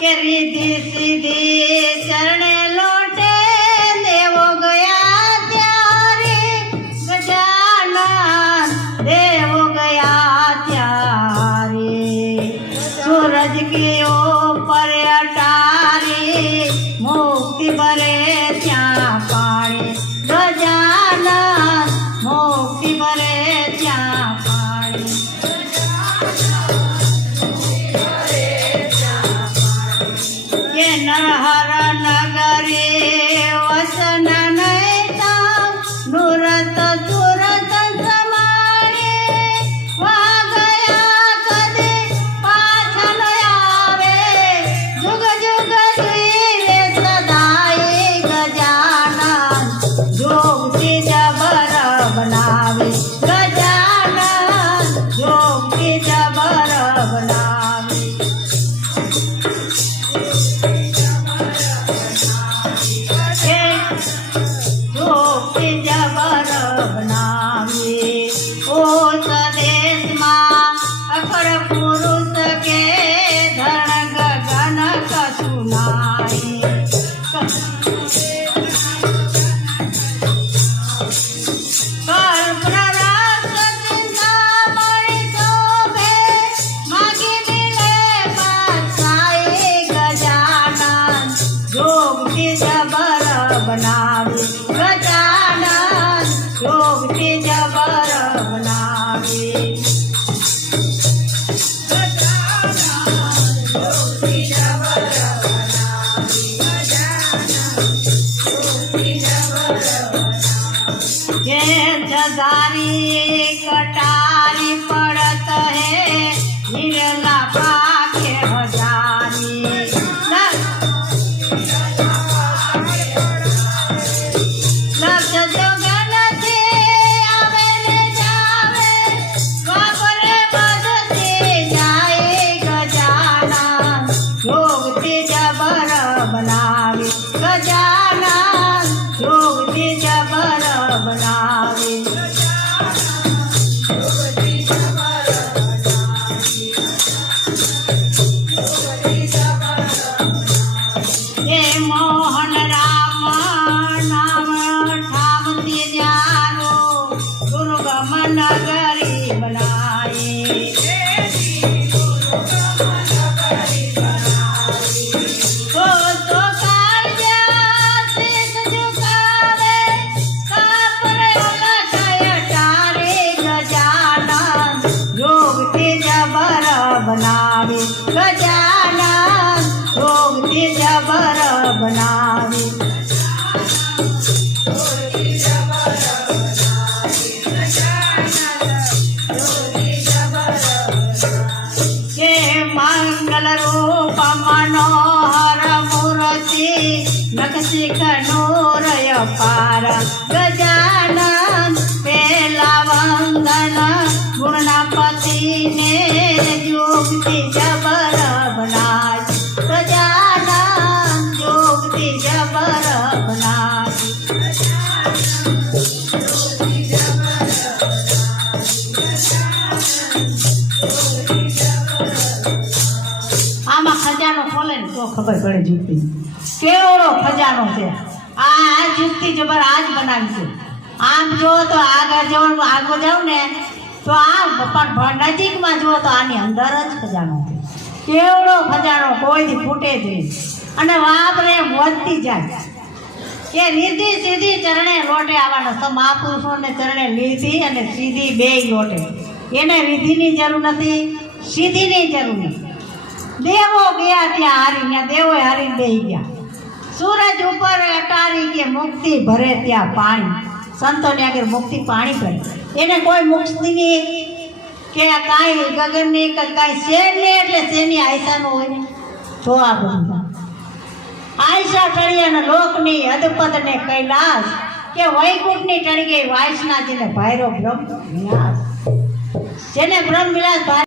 કે રીધિ સીધી ચરણે લોટે દેવો ગયા ત્યારે ગજાનન દેવો ગયા ત્યારે सूरज की ऊपर अटारी मुक्ति भरे त्या पाड़े गजानन मुक्ति भरे त्या पाड़े ये नरहर नगरे वसन नैता नूरत सूरत समारे वा गया कदे पाछा न आवे जुग जुग जीवे सदाई गजानन जोगती जबर बनावे गजानन जोगती जबर बनावे जोगती जबर बनावे ओ स्वदेश मां अखर पुरुष के धन गगन कसुनाए कर प्ररास चिंता मणि शोभे मागी मिले पाछाए गजानन जोगती जबर बनावे गजानन जोगती जबर बनावे ये जदारी कटारी पड़त है हिरला पाके हजारी लक्ष जोगन से आवे ने जावे वापरे बदते जाए गजानन जोगती जबर बनावे गजानन जोगती जबर बनावे ये मोहन राम नाम ठामती जानो दुर्गम नगरी बनाए तो कार्य शीश झुकावे कापरे अलग अटारे गजानन जोगती जबर बनावे गजानन जोगती जबर बनावे के मंगल रूप मनोहर मूर्ति नखशिख नूरय पार गजानन पेला वंदन गुणपति ने जोगती जबर बनाई गजानन जोगती जबर बनाई આમાં ખજાનો ખોલે ને તો ખબર પડે જુત્તી કેવડો ખજાનો છે આ જુત્તી જબર આજ બનાવી છે આમ જો તો આગળ જવાનું આગળ જાવ ને તો આ પણ નજીકમાં જુઓ તો આની અંદર જ ખજાનો છે કેવડો ખજાનો કોઈથી ફૂટે જ નહીં અને વાપરે વધતી જાય કે રીધિ સીધી ચરણે લોટે આવવાના તો મહાપુરુષોને ચરણે લીધી અને સીધી બેય લોટે એને વિધિની જરૂર નથી સીધીની જરૂર નથી देवो गया त्या हारी देवो हारी दे गया सूरज ऊपर अटारी के मुक्ति भरे त्या पानी संतो ने अगर मुक्ति पानी भरे एने कोई मुक्ति नहीं के काई गगन ने काई शेर ने એટલે શેની આયસા નો હોય ને તો આ બધું આયસા ટળિયાના લોકની અદપદ ને કૈલાસ કે વૈકુંઠની ટળી ગઈ વાસનાજીને ભાયરો બ્રહ્મ વિલાસ જેને બ્રહ્મ વિલાસ